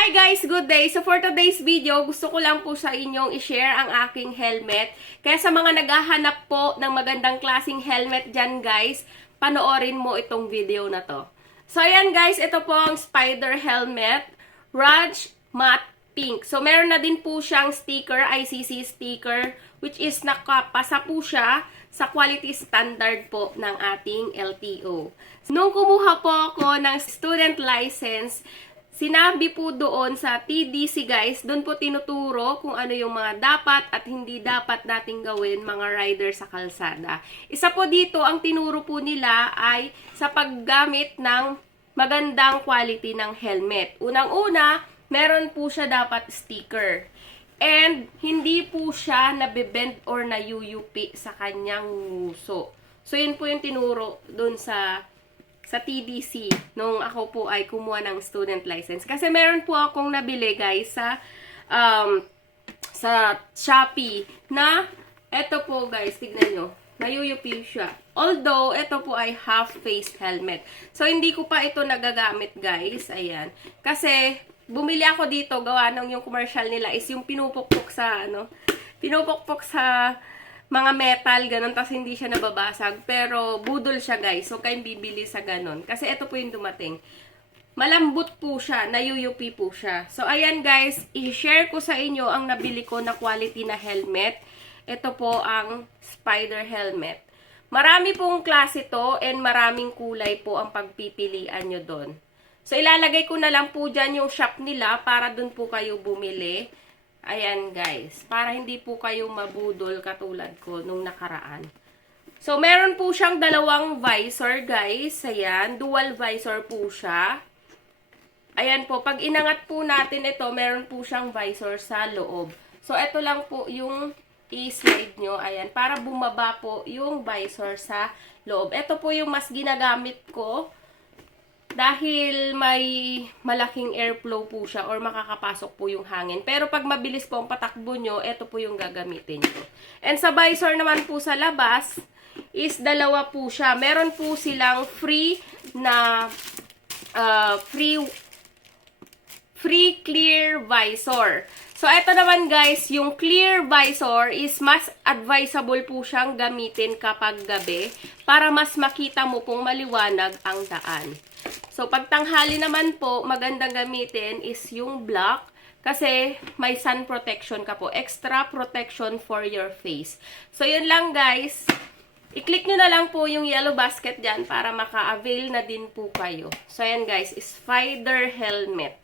Hi guys! Good day! So for today's video, gusto ko lang po sa inyong i-share ang aking helmet. Kaya sa mga naghahanap po ng magandang klaseng helmet dyan guys, panoorin mo itong video na to. So ayan guys, ito po ang Spider helmet, Raj Matte Pink. So meron na din po siyang sticker, ICC sticker, which is nakapasa po siya sa quality standard po ng ating LTO. Nung kumuha po ako ng student license, sinabi po doon sa TDC guys, doon po tinuturo kung ano yung mga dapat at hindi dapat nating gawin mga rider sa kalsada. Isa po dito, ang tinuro po nila ay sa paggamit ng magandang quality ng helmet. Unang-una, meron po siya dapat sticker. And hindi po siya nabibend or nayuyupi sa kanyang nguso. So yun po yung tinuro doon sa TDC nung ako po ay kumuha ng student license. Kasi meron po akong nabili guys sa Shopee na eto po guys, tignan nyo, nayuyupi siya. Although, ito po ay half-face helmet. So, hindi ko pa ito nagagamit guys. Ayan. Kasi, bumili ako dito, gawa nung yung commercial nila is yung pinupukpok sa, pinupukpok sa mga metal, ganun, tapos hindi siya nababasag. Pero, budol siya, guys. So, kayong bibili sa ganun. Kasi, ito po yung dumating. Malambot po siya. Nayuyupi po siya. So, ayan, guys. I-share ko sa inyo ang nabili ko na quality na helmet. Ito po ang Spider helmet. Marami pong klase to and maraming kulay po ang pagpipilian nyo doon. So, ilalagay ko na lang po dyan yung shop nila para doon po kayo bumili. Ayan guys, para hindi po kayo mabudol katulad ko nung nakaraan. So, meron po siyang dalawang visor guys. Ayan, dual visor po siya. Ayan po, pag inangat po natin ito, meron po siyang visor sa loob. So, ito lang po yung i-slide nyo. Ayan, para bumaba po yung visor sa loob. Ito po yung mas ginagamit ko. Dahil may malaking airflow po siya or makakapasok po yung hangin. Pero pag mabilis po ang patakbo nyo, ito po yung gagamitin nyo. And sa visor naman po sa labas, is dalawa po siya. Meron po silang free na free clear visor. So, ito naman guys, yung clear visor is mas advisable po siyang gamitin kapag gabi para mas makita mo pong maliwanag ang daan. So, pag tanghali naman po, magandang gamitin is yung black kasi may sun protection ka po. Extra protection for your face. So, yun lang guys. I-click nyo na lang po yung yellow basket dyan para maka-avail na din po kayo. So, ayan guys, Spider helmet.